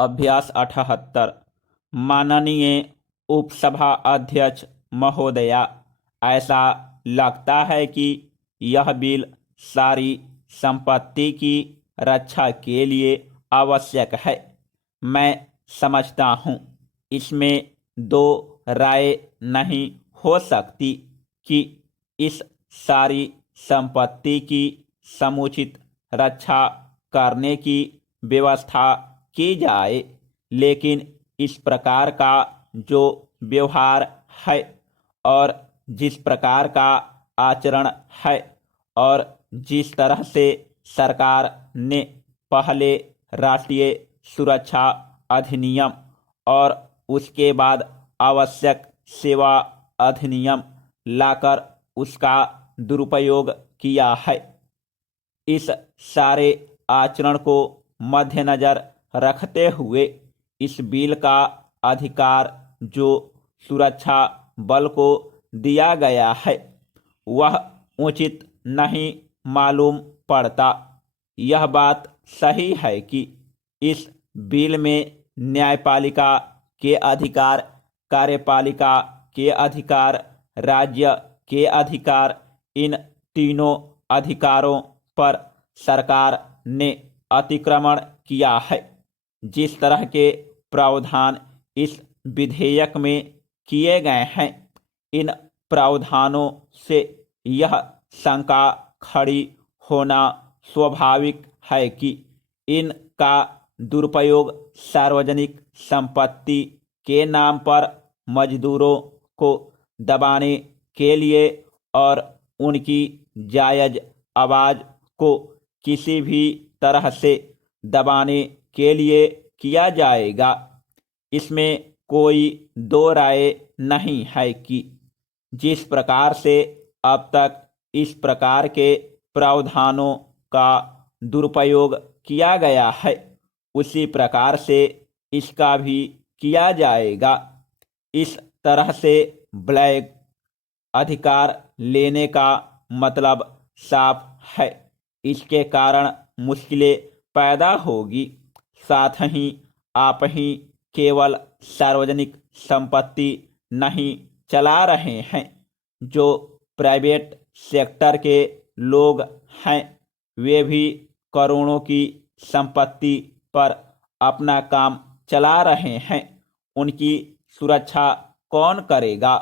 अभ्यास 78। माननीय उपसभा अध्यक्ष महोदया, ऐसा लगता है कि यह बिल सारी संपत्ति की रक्षा के लिए आवश्यक है। मैं समझता हूँ इसमें दो राय नहीं हो सकती कि इस सारी संपत्ति की समुचित रक्षा करने की व्यवस्था की जाए, लेकिन इस प्रकार का जो व्यवहार है और जिस प्रकार का आचरण है और जिस तरह से सरकार ने पहले राष्ट्रीय सुरक्षा अधिनियम और उसके बाद आवश्यक सेवा अधिनियम लाकर उसका दुरुपयोग किया है, इस सारे आचरण को मद्देनजर रखते हुए इस बिल का अधिकार जो सुरक्षा बल को दिया गया है वह उचित नहीं मालूम पड़ता। यह बात सही है कि इस बिल में न्यायपालिका के अधिकार, कार्यपालिका के अधिकार, राज्य के अधिकार, इन तीनों अधिकारों पर सरकार ने अतिक्रमण किया है। जिस तरह के प्रावधान इस विधेयक में किए गए हैं, इन प्रावधानों से यह शंका खड़ी होना स्वाभाविक है कि इनका दुरुपयोग सार्वजनिक संपत्ति के नाम पर मजदूरों को दबाने के लिए और उनकी जायज आवाज़ को किसी भी तरह से दबाने के लिए किया जाएगा। इसमें कोई दो राय नहीं है कि जिस प्रकार से अब तक इस प्रकार के प्रावधानों का दुरुपयोग किया गया है उसी प्रकार से इसका भी किया जाएगा। इस तरह से ब्लैक अधिकार लेने का मतलब साफ है। इसके कारण मुश्किलें पैदा होगी। साथ ही आप ही केवल सार्वजनिक संपत्ति नहीं चला रहे हैं, जो प्राइवेट सेक्टर के लोग हैं वे भी करोड़ों की संपत्ति पर अपना काम चला रहे हैं। उनकी सुरक्षा कौन करेगा?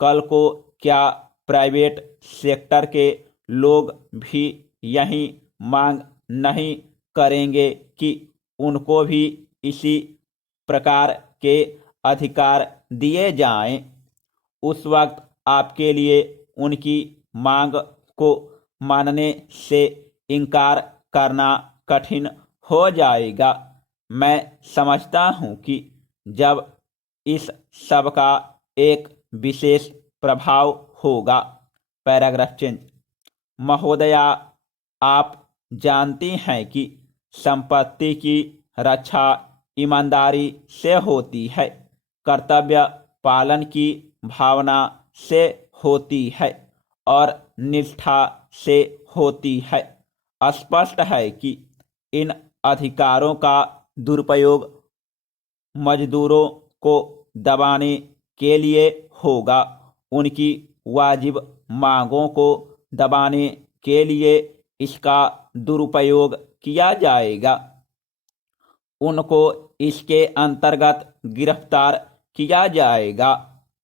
कल को क्या प्राइवेट सेक्टर के लोग भी यही मांग नहीं करेंगे कि उनको भी इसी प्रकार के अधिकार दिए जाएं? उस वक्त आपके लिए उनकी मांग को मानने से इनकार करना कठिन हो जाएगा। मैं समझता हूँ कि जब इस सब का एक विशेष प्रभाव होगा। Paragraph change. महोदया, आप जानती हैं कि संपत्ति की रक्षा ईमानदारी से होती है, कर्तव्य पालन की भावना से होती है और निष्ठा से होती है। स्पष्ट है कि इन अधिकारों का दुरुपयोग मजदूरों को दबाने के लिए होगा, उनकी वाजिब मांगों को दबाने के लिए इसका दुरुपयोग किया जाएगा, उनको इसके अंतर्गत गिरफ्तार किया जाएगा,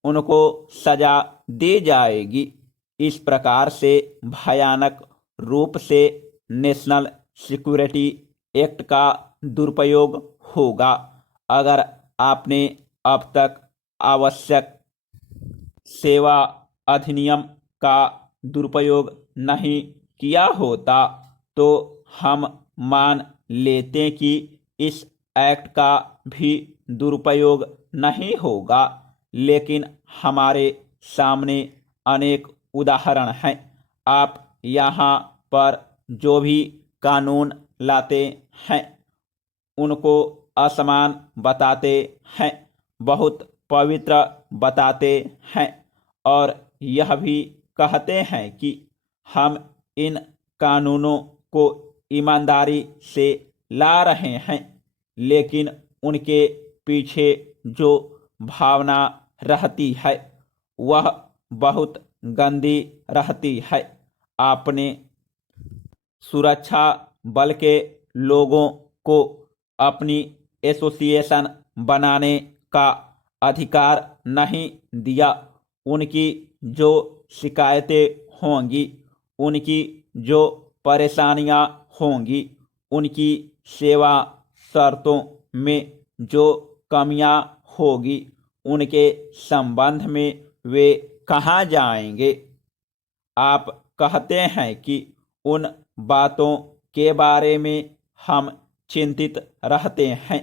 उनको सजा दी जाएगी। इस प्रकार से भयानक रूप से नेशनल सिक्योरिटी एक्ट का दुरुपयोग होगा। अगर आपने अब तक आवश्यक सेवा अधिनियम का दुरुपयोग नहीं किया होता तो हम मान लेते कि इस एक्ट का भी दुरुपयोग नहीं होगा, लेकिन हमारे सामने अनेक उदाहरण हैं। आप यहाँ पर जो भी कानून लाते हैं उनको असमान बताते हैं, बहुत पवित्र बताते हैं और यह भी कहते हैं कि हम इन कानूनों को ईमानदारी से ला रहे हैं, लेकिन उनके पीछे जो भावना रहती है वह बहुत गंदी रहती है। आपने सुरक्षा बल के लोगों को अपनी एसोसिएशन बनाने का अधिकार नहीं दिया। उनकी जो शिकायतें होंगी, उनकी जो परेशानियां होंगी, उनकी सेवा शर्तों में जो कमियां होगी, उनके संबंध में वे कहाँ जाएंगे। आप कहते हैं कि उन बातों के बारे में हम चिंतित रहते हैं,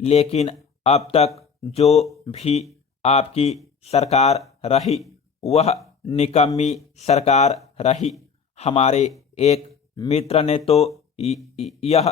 लेकिन अब तक जो भी आपकी सरकार रही वह निकम्मी सरकार रही। हमारे एक मित्र ने तो यह